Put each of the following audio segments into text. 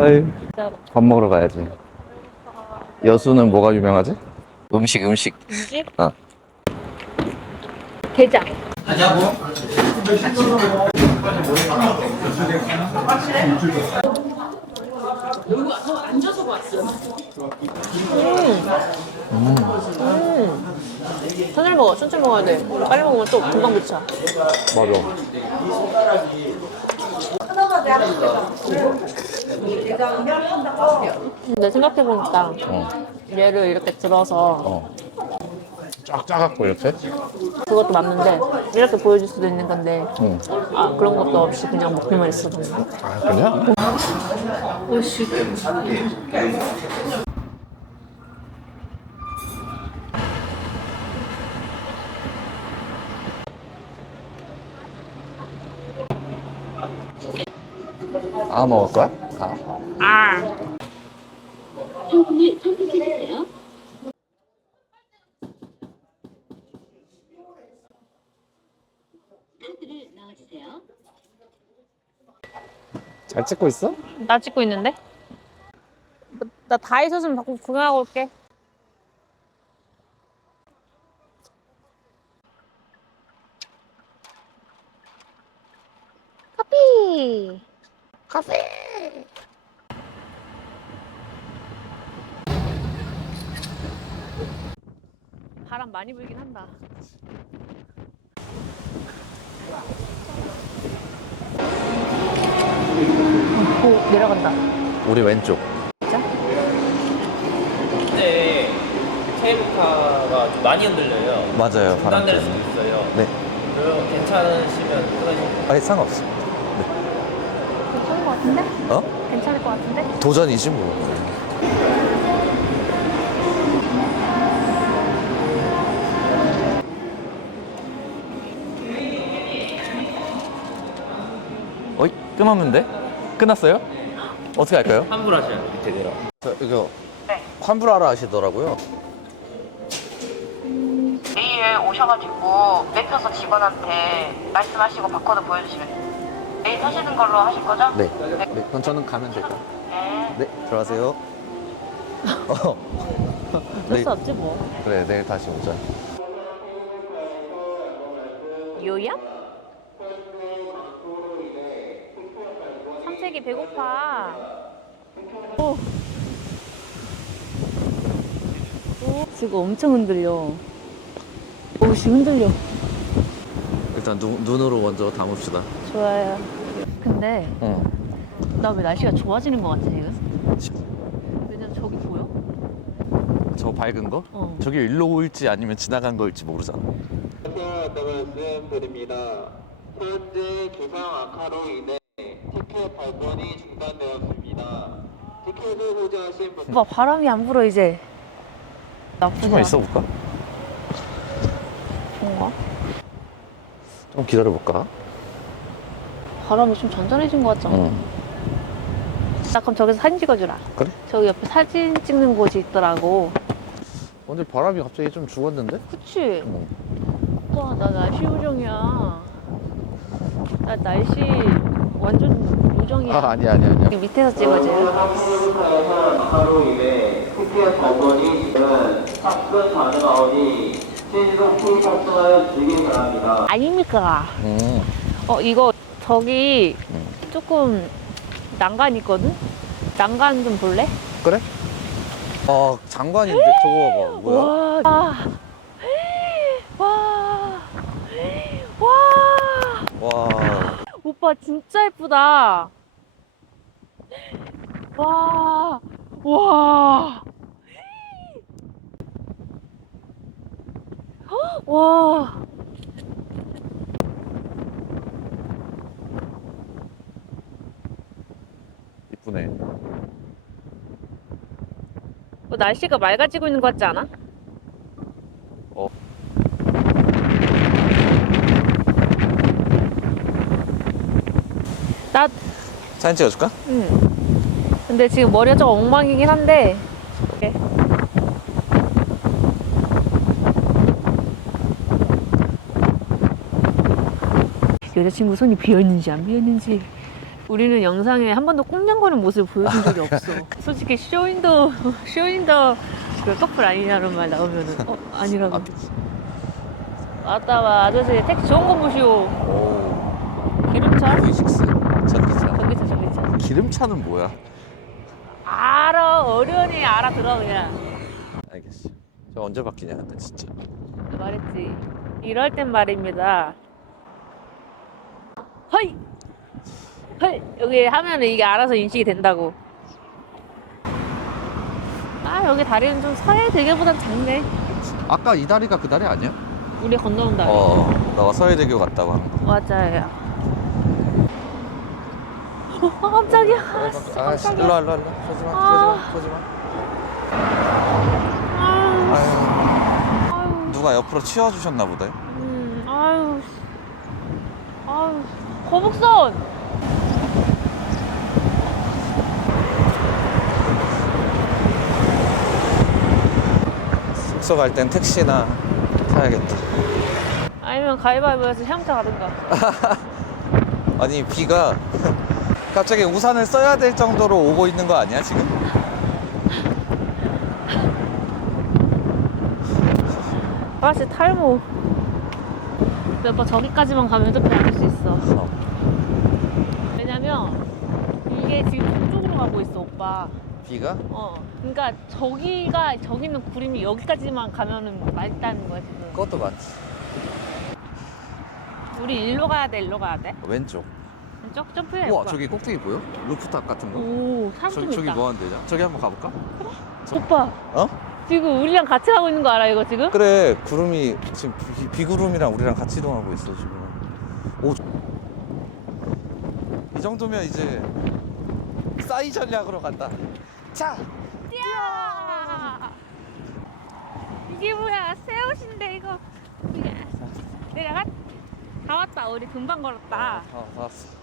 아이, 진짜로. 밥 먹으러 가야지. 여수는 뭐가 유명하지? 음식, 음식. 뭐지? 어. 게장. 음. 음. 천천히 먹어, 천천히 먹어야 돼. 빨리 먹으면 또 금방 붙여. 맞아. 근데 생각해보니까 어. 얘를 이렇게 들어서 어. 쫙 짜갖고 이렇게? 그것도 맞는데 이렇게 보여줄 수도 있는 건데 응. 아 그런 것도 없이 그냥 먹기만 했어 그냥. 아, 그냥? 오씨. 아, 먹을 거야? 아. 아. 현금을 선택해주세요. 카드를 넣어주세요. 잘 찍고 있어? 나 찍고 있는데? 나 다이소 좀 바꾸 구경하고 올게. 커피. 커피. 바람 많이 불긴 한다. 오, 내려간다. 우리 왼쪽. 근데 케이블카가 좀 많이 흔들려요. 맞아요. 바람 중단될 수도 때문에. 있어요. 네. 그럼 괜찮으시면 끊어주세요. 아니, 상관없어. 괜찮을 것 같은데? 어? 괜찮을 것 같은데? 도전이지, 뭐. 끊었는데? 끝났어요? 어떻게 할까요? 환불하셔야 돼요, 밑에 내려. 저, 이거 환불하러 하시더라고요. 내일 오셔가지고 맵혀서 직원한테 말씀하시고 바코드 보여주시면 돼요. 내일 하시는 걸로 하실 거죠? 네. 네. 그럼 저는 가면 될까요? 네. 네, 들어가세요. 어. 어쩔 네. 수 없지 뭐. 그래, 내일 다시 오자. 요야? 삼색이 배고파. 오. 오. 지금 엄청 흔들려. 오, 지금 흔들려. 일단 눈, 눈으로 먼저 담읍시다. 좋아요. 근데 응. 나왜 날씨가 좋아지는 것 같지 지금? 왜냐면 저기 보여? 저 밝은 거? 어. 저기 일로 올지 아니면 지나간 걸지 모르잖아. 안녕하세요. 말씀드립니다. 현재 기상 악화로 인해 발권이 중단되었습니다. 티켓을 소지하신 분 오빠 바람이 안 불어 이제. 나쁘지 조금 않아. 있어 볼까? 좋은가? 좀 기다려 볼까? 바람이 좀 잔잔해진 것 같잖아. 응. 나 그럼 저기서 사진 찍어주라. 그래? 저기 옆에 사진 찍는 곳이 있더라고. 오늘 바람이 갑자기 좀 죽었는데? 그치? 응. 와, 나 날씨 요정이야. 나 날씨 완전 요정이야. 아, 아니야, 아니야, 아니야. 여기 밑에서 찍어줘. 악화로 인해 티켓 발권이 지금 탑승 가능하오니 신속히 탑승하여 주시기 바랍니다. 아닙니까? 음. 어, 이거 저기 음. 조금 난간 있거든? 난간 좀 볼래? 그래? 아, 장관인데 저거 봐봐. 뭐야? 와. 아. 와. 와. 와. 오빠 진짜 예쁘다. 와. 와. 헉, 와. 이쁘네. 뭐 날씨가 맑아지고 있는 것 같지 않아? 어. 나, 사진 찍어줄까? 응. 근데 지금 머리가 좀 엉망이긴 한데. 이렇게. 여자친구 손이 비었는지 안 비었는지 우리는 영상에 한 번도 꽁냥거리는 모습을 보여준 적이 없어. 솔직히 쇼인더 쇼인더 그 커플 아니냐는 말 나오면은 어 아니라고. 왔다 와 아저씨 택시 좋은 거 보시오. 오. 기름차? V6 전기차. 전 기름차는 뭐야? 알아 어련히 알아들어 그냥. 알겠어. 저 언제 바뀌냐 근데 진짜. 말했지. 이럴 땐 말입니다. 허이! 헐! 여기 하면은 이게 알아서 인식이 된다고. 아, 여기 다리는 좀 서해 대교보단 작네. 아까 이 다리가 그 다리 아니야? 우리 건너온 다리. 어. 너가 서해대교 갔다고 거. 맞아요. 어, 깜짝이야. 아, 씨, 아, 씨, 깜짝이야. 일로 와, 일로 와, 일로 와. 쏘지 마, 아. 쏘지 마, 쏘지 마. 아유, 아유, 누가 옆으로 치워주셨나 보다. 음, 아유, 아유, 거북선! 숙소 갈 땐 택시나 타야겠다. 아니면 가위바위보해서 헤엄쳐 가든가. 아니 비가 갑자기 우산을 써야 될 정도로 오고 있는 거 아니야 지금? 아씨 탈모. 몇번 저기까지만 가면 핸드폰 안쓸 수 있어. 왜냐면 이게 지금 북쪽으로 가고 있어 오빠. 비가? 어. 그러니까 저기가 저기 있는 구름이 여기까지만 가면은 맑다는 거야 지금. 그것도 맞지. 우리 일로 가야 돼 일로 가야 돼. 왼쪽. 쪽 점프해. 우와. 저기 꼭대기 보여? 루프탑 같은 거. 오 저, 저기 있다. 뭐 하는 데냐? 저기 한번 가볼까? 오빠 어? 지금 우리랑 같이 가고 있는 거 알아 이거 지금? 그래 구름이 지금 비, 비구름이랑 우리랑 같이 이동하고 있어 지금. 오. 이 정도면 이제 싸이 전략으로 간다. 자. 야 이게 뭐야 새 옷인데 이거 이게 내가 다 왔다 우리 금방 걸었다 어, 다 왔어.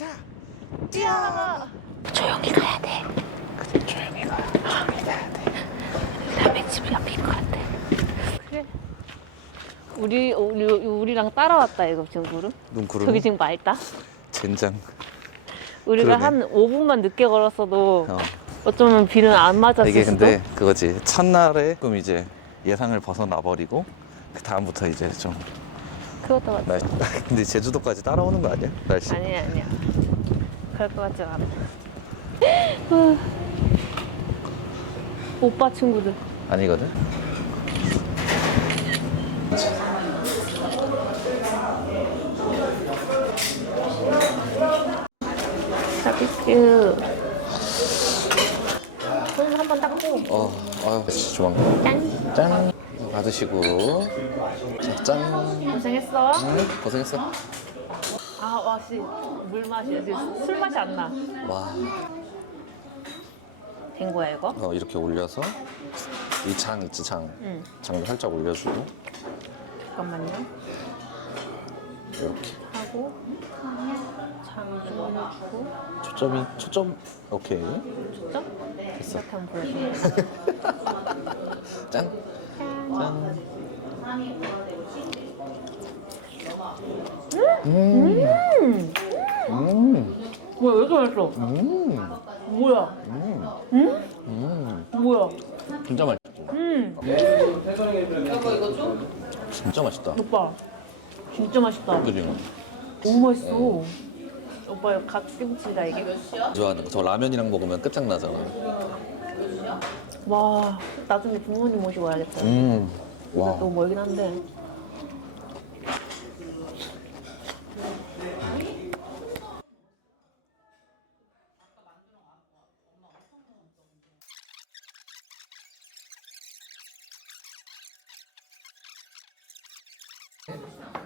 자. 뛰어 조용히 가야 돼 그래 조용히 가. 조용히 가야 돼. 남의 집 옆인 것 같아 그래 우리 우리 우리랑 따라왔다 이거 지금 구름 눈구름. 저기 지금 맑다 젠장. 우리가 그러네. 한 5분만 늦게 걸었어도 어. 어쩌면 비는 안 맞았을 이게 수도 근데 그거지 첫날에 조금 이제 예상을 벗어나 버리고 그 다음부터 이제 좀 그것도 맞아 날. 근데 제주도까지 따라오는 거 아니야 날씨? 아니야 아니야 그럴 것 같지 않아 오빠 친구들 아니거든. 바비큐 손 한번 닦고 어, 아유, 조만간. 짠 짠. 받으시고. 자, 짠. 고생했어 응, 고생했어. 아 와 씨 물 맛이 술 맛이 안 나 와, 된 거야 이거? 어, 이렇게 올려서 이 장 있지 장. 응 장도 살짝 올려주고 잠깐만요 이렇게. 하고 장좀 올려주고 초점이 초점. 오케이. 초점? 됐어. 이렇게 한번 보여줘 짠. 짠. 음. 음. 뭐야 왜 이렇게 맛있어? 음. 뭐야? 음. 응? 음. 뭐야? 진짜 맛있지. 음 진짜 맛있다. 오빠 진짜 맛있다 그지? 너무 맛있어 오빠 이거 갓김치다 이게 좋아하는 거. 저 라면이랑 먹으면 끝장나잖아. 와 나중에 부모님 모시고 와야겠다. 음. 와. 너무 멀긴 한데.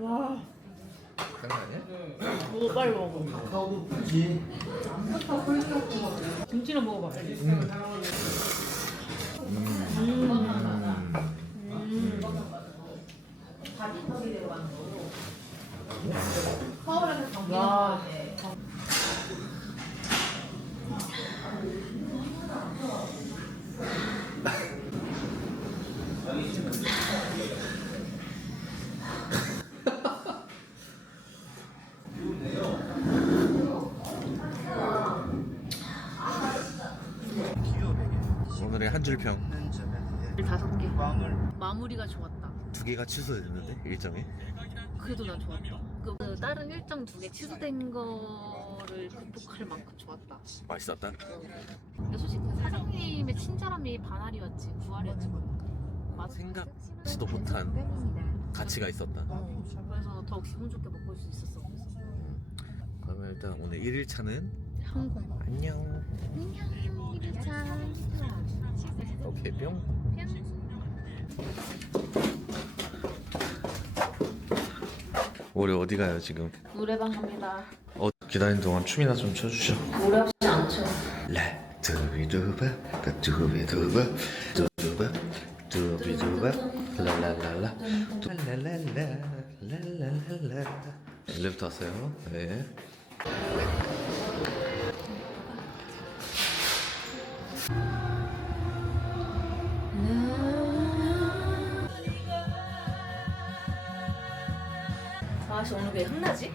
와. 먹어 빨리 먹어. 김치는 먹어봐 음. 음. 서울에서 오늘의 한 줄평 다섯 개. 마무리가 좋았다. 개가 취소됐는데 일정이 그래도 난 좋았다. 그, 그 다른 일정 두 개 취소된 거를 극복할 만큼 좋았다. 맛있었다 근데 솔직히 그 사장님의 친절함이 반알이었지, 구할이었지. 맞아. 생각지도 못한 가치가 있었다 어, 그래서 더 기분 좋게 먹을 수 있었어. 그러면 일단 오늘 1일차는 항공. 안녕 안녕, 이리차. 오케이 뿅 우리 어디 가요 지금? 노래방 갑니다. 어 기다리는 동안 춤이나 좀 춰주셔 노래 없이 안 춰. 라 두비두바 그 두비두바 두두바 두비두바 랄랄랄라 랄랄랄라 랄랄랄라 일레부터 왔어요 네 아씨 오늘 왜 흥나지?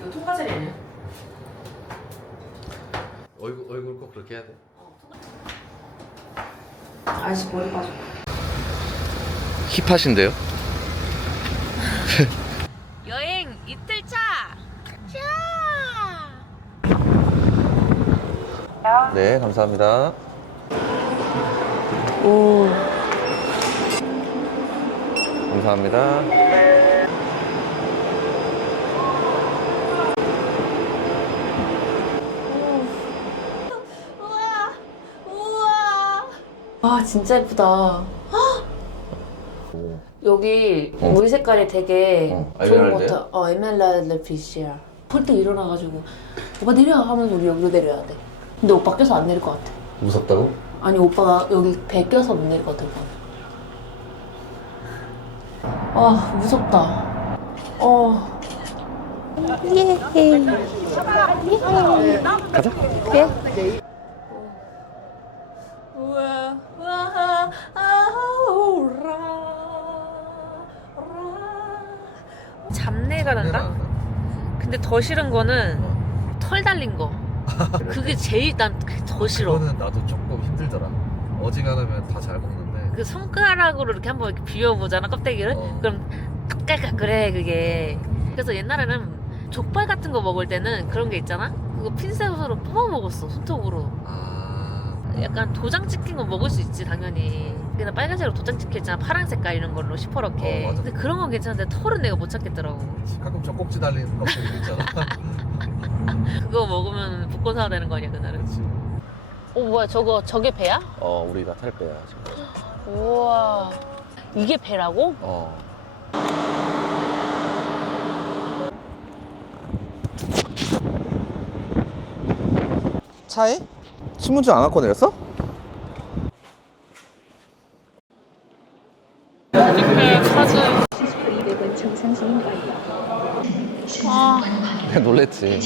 이거 통과제리네. 얼굴 얼굴 꼭 그렇게 해야 돼 아저씨 머리 빠져. 힙하신데요? 여행 이틀차. 네 감사합니다 오. 감사합니다 와 진짜 예쁘다. 오. 여기 어. 물 색깔이 되게 어, 좋은? 것 같아. 어 에메랄드 빛이야. 펄떡 일어나가지고 오빠 내려 하면서 우리 여기로 내려야 돼. 근데 오빠 껴서 안 내릴 것 같아. 무섭다고? 아니 오빠가 여기 배 껴서 못 내릴 것 같아. 오빠. 아 무섭다. 어. 우와, 우와, 아우라, 라. 잡내가 난다? 근데 더 싫은 거는 털 달린 거. 그게 제일 난 더 싫어. 그거는 나도 조금 힘들더라 어지간하면 다 잘 먹는데 그 손가락으로 이렇게 한번 이렇게 비워보잖아 껍데기를. 어. 그럼 깔깔 그래 그게. 그래서 옛날에는 족발 같은 거 먹을 때는 그런 게 있잖아. 그거 핀셋으로 뽑아 먹었어 손톱으로. 아 약간 도장 찍힌 거 먹을 수 있지 당연히 그냥 빨간색으로 도장 찍혔잖아 파란 색깔 이런 걸로 시퍼렇게 어, 맞아. 근데 그런 건 괜찮은데 털은 내가 못 찾겠더라고 가끔 젖꼭지 달린 껍데기 있잖아 그거 먹으면 복권 사야 되는 거 아니야 그날은 그렇지 어 뭐야 저거 저게 배야? 어 우리가 탈 거야 지금 우와 이게 배라고? 어 차에? 신분증 안 갖고 내렸어? 놀랬지.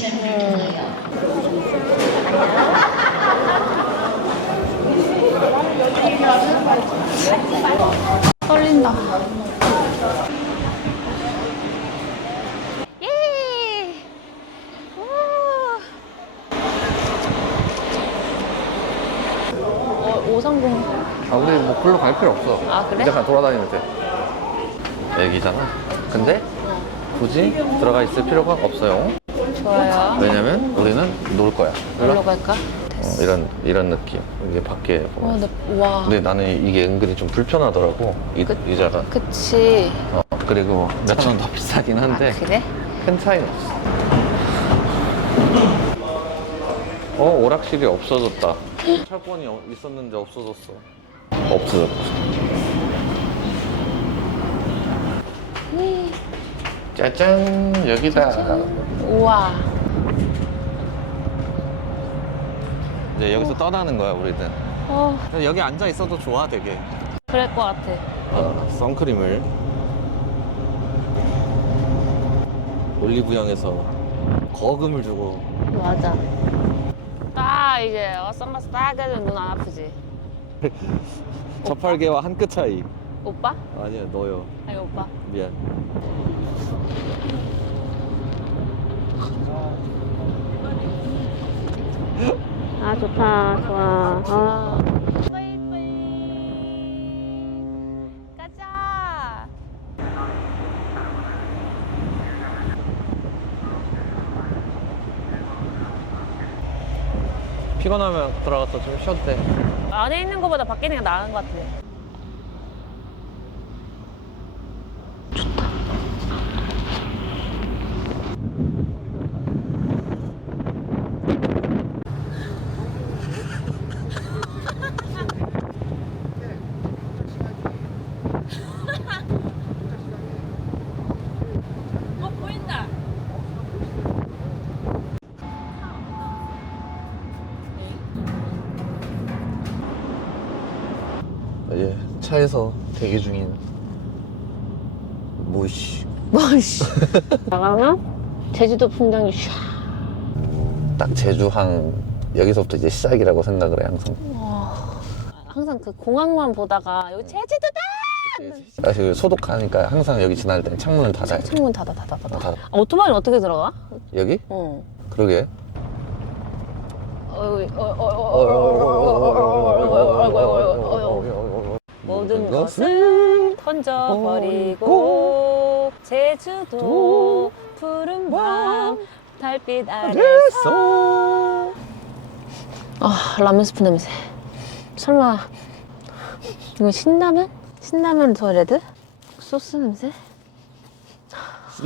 떨린다. 예! 어, 530 아 우리 뭐 글로 갈 필요 없어. 아, 그래? 이제 그냥 돌아다니면 돼. 여기잖아. 근데 굳이 들어가 있을 필요가 없어요. 좋아요. 왜냐면 우리는 놀 거야. 놀러 갈까? 어, 이런 이런 느낌. 이게 밖에 보면. 어, 근데, 와. 근데 나는 이게 은근히 좀 불편하더라고 이, 그- 의자가. 그치. 어, 그리고 몇 천 원 더 비싸긴 한데 아, 그래? 큰 차이는 없어. 어 오락실이 없어졌다. 철권이 어- 있었는데 없어졌어. 없어졌어 짜잔 여기다. 우와. 이제 여기서 떠나는 거야 우리는. 어. 여기 앉아 있어도 좋아 되게. 그럴 것 같아. 어, 선크림을. 올리브영에서 거금을 주고. 맞아. 딱 이제 어, 선글라스 딱 해도 눈 안 아프지? 저팔계와 한 끗 차이. 오빠? 아니야 너요. 아니 오빠. 미안. 아 좋다 좋아. 아. 가자. 피곤하면 들어가서 좀 쉬어도 돼. 안에 있는 것보다 밖에 있는 게 나은 것 같아. 어 보인다. 예, 차에서 대기 중인 모씨. 뭐씨. 나가면 제주도 풍경이 샤. 딱 제주 한 여기서부터 이제 시작이라고 생각을 해 항상. 항상 그 공항만 보다가 여기 제주도다. 사실 소독하니까 항상 여기 지날 때 창문을 닫아요. 창문 닫아 닫아 닫아. 어, 닫아. 아, 오토바이는 어떻게 들어가? 여기? 어. 그러게. 모든 것을 던져버리고 제주도 푸른 밤 달빛 아래서 아 라면 스프 냄새 설마 이거 신라면? 신라면 더 레드? 소스 냄새?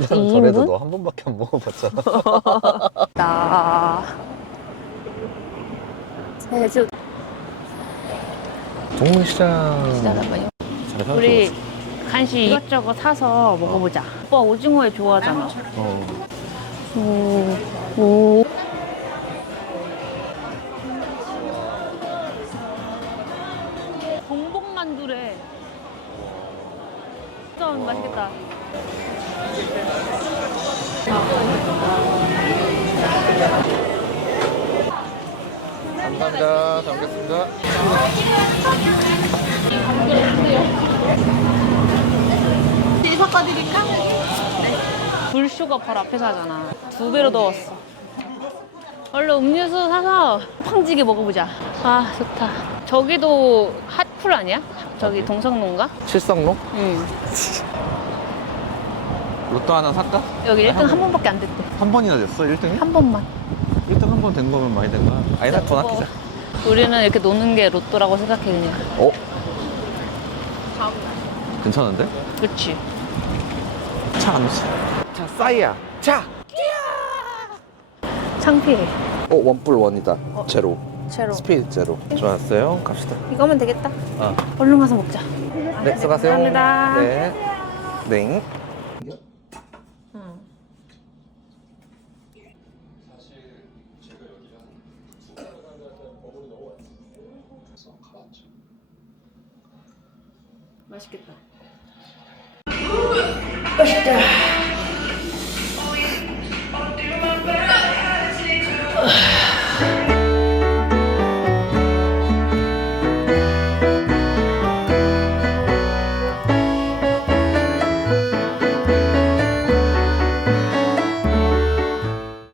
전에도 이인분? 너한 번밖에 안 먹어봤잖아. 나 제주 동문시장. 기다려봐요 잘 사는 우리 것 간식 이것저것 사서 먹어보자 오빠 오징어회 좋아하잖아. 어. 오, 오. 불슈가 바로 앞에서 하잖아. 두 배로 넣었어. 얼른 음료수 사서 팡지게 먹어보자. 아, 좋다. 저기도 핫풀 아니야? 저기 동성로인가? 칠성로? 응. 로또 하나 살까? 여기 1등 한 번밖에 안 됐대. 한 번이나 됐어, 1등이? 한 번만. 1등 한 번 된 거면 많이 된 거야. 아니다, 돈 아끼자. 우리는 이렇게 노는 게 로또라고 생각해 그냥. 어? 괜찮은데? 그렇지. 차안 오지. 자, 싸이야. 자! 창피해. 어, 원뿔 원이다. 제로. 제로. 스피드 제로. 좋았어요. 갑시다. 이거면 되겠다. 어. 얼른 가서 먹자. 네, 수고하세요. 감사합니다. 네. 네.